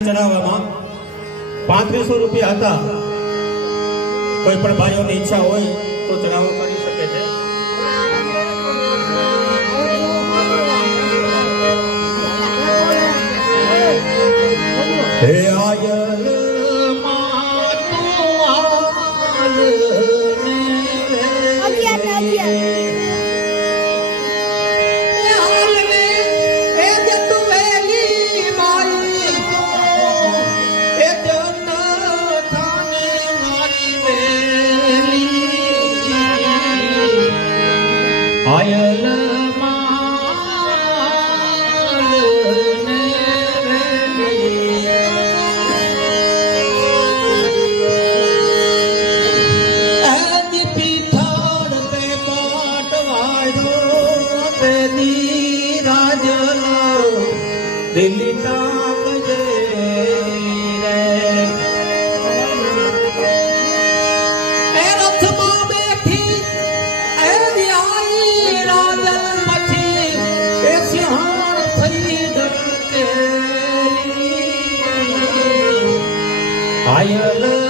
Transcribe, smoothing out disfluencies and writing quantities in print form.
ચડાવવામાં 3500 રૂપિયા હતા. કોઈ પણ ભાઈઓની ઈચ્છા હોય તો ચડાવો કરી શકે છે. હે આયલ દિલ્હી તાકજે રે એ રથમાં બેઠી એ દિયાઈ રાજન પછી એ સિંહાણ થઈ ડરકેલી આયલ